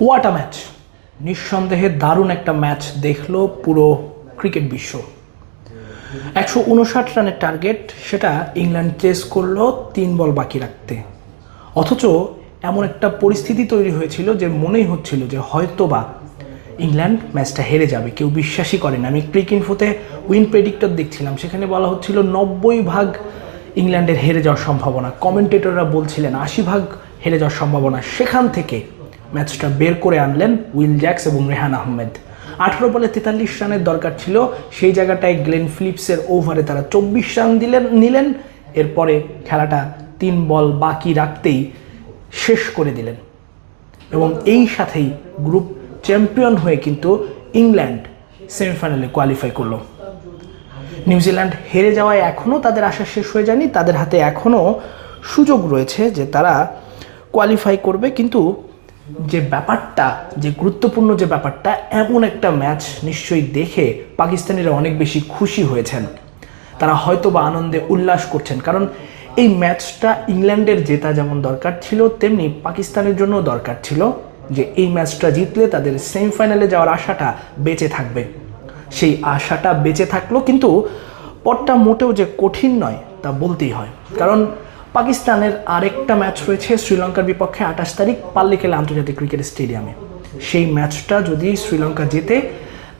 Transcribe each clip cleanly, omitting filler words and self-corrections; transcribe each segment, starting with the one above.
What a match! নিঃসন্দেহে দারুণ একটা ম্যাচ দেখলো পুরো ক্রিকেট বিশ্ব। 159 রানের টার্গেট, সেটা ইংল্যান্ড চেস করলো 3 বল বাকি রাখতে। অথচ এমন একটা পরিস্থিতি তৈরি হয়েছিল যে মনেই হচ্ছিল যে হয়তোবা ইংল্যান্ড ম্যাচটা হেরে যাবে। কেউ বিশ্বাসই করেন। আমি ক্রিকইনফোতে উইন প্রেডিক্টর দেখছিলাম, সেখানে বলা হচ্ছিল 90% ইংল্যান্ডের হেরে যাওয়ার সম্ভাবনা। কমেন্টেটররা বলছিলেন 80% হেরে যাওয়ার সম্ভাবনা। সেখান থেকে ম্যাচটা বের করে আনলেন উইল জ্যাকস এবং রেহান আহমেদ। 18 বলে 43 রানের দরকার ছিল, সেই জায়গাটায় গ্লেন ফিলিপসের ওভারে তারা 24 রান নিলেন। এরপরে খেলাটা 3 বল বাকি রাখতেই শেষ করে দিলেন এবং এই সাথেই গ্রুপ চ্যাম্পিয়ন হয়ে কিন্তু ইংল্যান্ড সেমিফাইনালে কোয়ালিফাই করলো। নিউজিল্যান্ড হেরে যাওয়ায় এখনও তাদের আশা শেষ হয়ে যায়নি, তাদের হাতে এখনও সুযোগ রয়েছে যে তারা কোয়ালিফাই করবে। কিন্তু যে ব্যাপারটা, যে গুরুত্বপূর্ণ যে ব্যাপারটা, এমন একটা ম্যাচ নিশ্চয়ই দেখে পাকিস্তানিরা অনেক বেশি খুশি হয়েছেন। তারা হয়তো বা আনন্দে উল্লাস করছেন, কারণ এই ম্যাচটা ইংল্যান্ডের জেতা যেমন দরকার ছিল, তেমনি পাকিস্তানের জন্য দরকার ছিল যে এই ম্যাচটা জিতলে তাদের সেমিফাইনালে যাওয়ার আশাটা বেঁচে থাকবে। সেই আশাটা বেঁচে থাকলো, কিন্তু পথটা মোটেও যে কঠিন নয় তা বলতেই হয়। কারণ পাকিস্তানের আরেকটা ম্যাচ রয়েছে শ্রীলঙ্কার বিপক্ষে 28 তারিখ পাল্লিকেলে আন্তর্জাতিক ক্রিকেট স্টেডিয়ামে। সেই ম্যাচটা যদি শ্রীলঙ্কা জেতে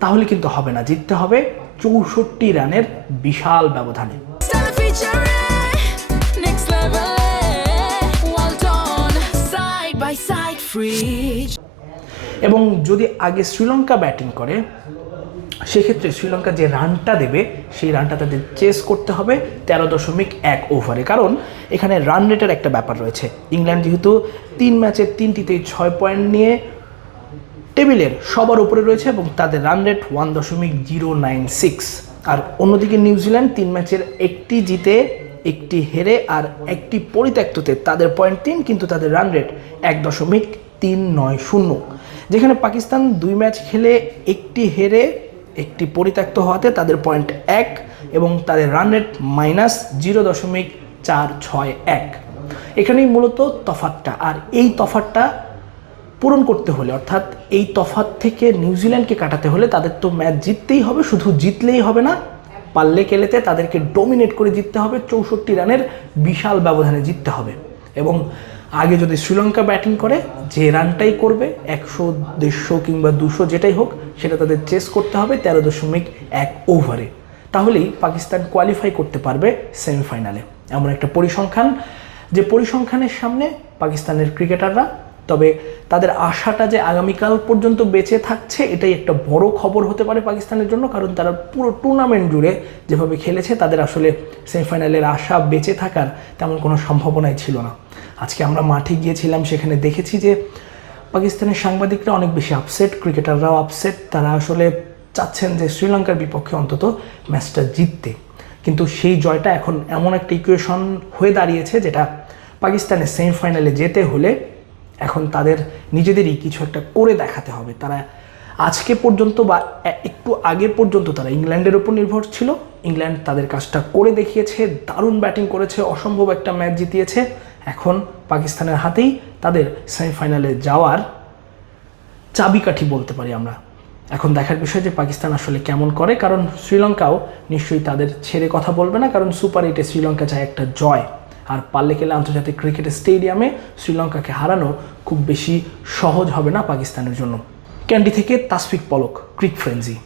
তাহলে কিন্তু হবে না, জিততে হবে 64 রানের বিশাল ব্যবধানে। এবং যদি আগে শ্রীলঙ্কা ব্যাটিং করে, সেক্ষেত্রে শ্রীলঙ্কা যে রানটা দেবে সেই রানটা তাদের চেস করতে হবে 13.1 ওভারে। কারণ এখানে রান রেটের একটা ব্যাপার রয়েছে। ইংল্যান্ড যেহেতু 3 ম্যাচের 3টিতেই 6 পয়েন্ট নিয়ে টেবিলের সবার উপরে রয়েছে এবং তাদের রান রেট 1.096। আর অন্যদিকে নিউজিল্যান্ড 3 ম্যাচের 1টি জিতে 1টি হেরে আর 1টি পরিত্যক্ততে তাদের পয়েন্ট 3, কিন্তু তাদের রান রেট 1.390। যেখানে পাকিস্তান 2 ম্যাচ খেলে 1টি হেরে 1টি পরিত্যক্ত হওয়াতে তাদের পয়েন্ট 1 এবং তাদের রান রেট -0.461। এখানেই মূলত তফাৎটা। আর এই তফাৎটা পূরণ করতে হলে, অর্থাৎ এই তফাৎ থেকে নিউজিল্যান্ডকে কাটাতে হলে তাদের তো ম্যাচ জিততেই হবে। শুধু জিতলেই হবে না, পাল্লে কেলেতে তাদেরকে ডমিনেট করে জিততে হবে, 64 রানের বিশাল ব্যবধানে জিততে হবে। এবং আগে যদি শ্রীলঙ্কা ব্যাটিং করে, যে রানটাই করবে 100, 150 কিংবা 200 যেটাই হোক, সেটা তাদের চেস করতে হবে 13.1 ওভারে। তাহলেই পাকিস্তান কোয়ালিফাই করতে পারবে সেমিফাইনালে। এমন একটা পরিসংখ্যান, যে পরিসংখ্যানের সামনে পাকিস্তানের ক্রিকেটাররা, তবে তাদের আশাটা যে আগামীকাল পর্যন্ত বেঁচে থাকছে, এটাই একটা বড় খবর হতে পারে পাকিস্তানের জন্য। কারণ তারা পুরো টুর্নামেন্ট জুড়ে যেভাবে খেলেছে, তাদের আসলে সেমিফাইনালের আশা বেঁচে থাকার তেমন কোনো সম্ভাবনাই ছিল না। আজকে আমরা মাঠে গিয়েছিলাম, সেখানে দেখেছি যে পাকিস্তানের সাংবাদিকরা অনেক বেশি আপসেট, ক্রিকেটাররাও আপসেট। তারা আসলে চাচ্ছেন যে শ্রীলঙ্কার বিপক্ষে অন্তত ম্যাচটা জিততে। কিন্তু সেই জয়টা এখন এমন একটা ইকুয়েশন হয়ে দাঁড়িয়েছে, যেটা পাকিস্তানের সেমিফাইনালে যেতে হলে এখন তাদের নিজেদেরই কিছু একটা করে দেখাতে হবে। তারা আজকে পর্যন্ত বা একটু আগে পর্যন্ত তারা ইংল্যান্ডের উপর নির্ভর ছিল। ইংল্যান্ড তাদের কাজটা করে দেখিয়েছে, দারুণ ব্যাটিং করেছে, অসম্ভব একটা ম্যাচ জিতিয়েছে। এখন পাকিস্তানের হাতেই তাদের সেমিফাইনালে যাওয়ার চাবিকাঠি বলতে পারি আমরা। এখন দেখার বিষয় যে পাকিস্তান আসলে কেমন করে, কারণ শ্রীলঙ্কাও নিশ্চয়ই তাদের ছেড়ে কথা বলবে না। কারণ সুপার 8-এ শ্রীলঙ্কা চায় একটা জয়, আর পাল্লেকেলে আন্তর্জাতিক ক্রিকেট স্টেডিয়ামে শ্রীলঙ্কাকে হারানো খুব বেশি সহজ হবে না পাকিস্তানের জন্য। ক্যান্ডি থেকে তাসফিক পলক, ক্রিক ফ্রেন্জি।